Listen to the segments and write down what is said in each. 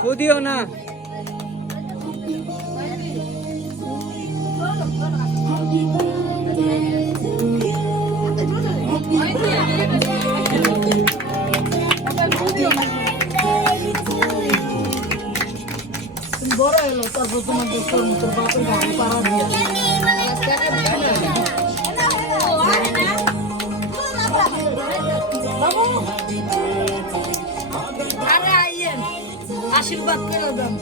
খুদিও না বড় এলো তারপর তোমার তোর বাপের গাড়ি পাড়া দিয়ে আশীর্বাদ করে দেন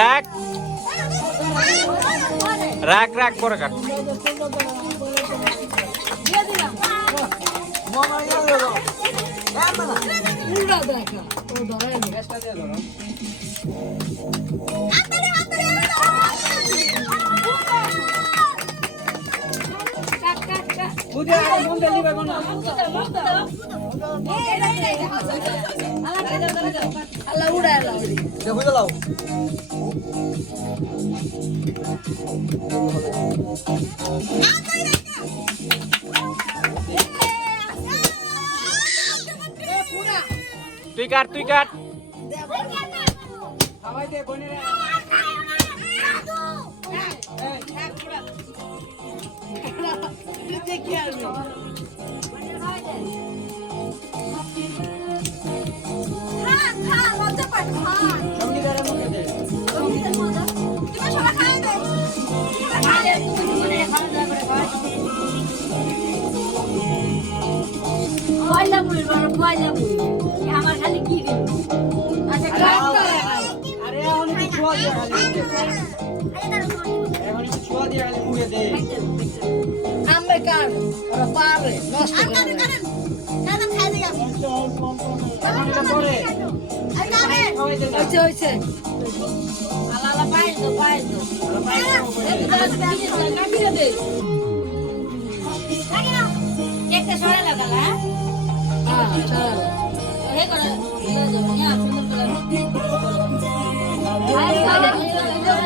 রাখ রাখ রাখ পরে কাট দিয়ে দিলাম উল্টা দেখা ও ধরে আল্লাহ উড়ায় বুঝে লাও তুই কাট তুই কাট দেখি আসবে আমার খালি কি আচ্ছা আরে অনেক ছোয়া দিয়া খালি ছোয়া দিয়া খালি মুড়ে দে আমরা কার ওরা পারে নষ্ট করে পরে হইছে হইছে আলালা পাইছ পাইছ একটা সরা লাগালা হ্যাঁ সরা হে করে সুন্দর করে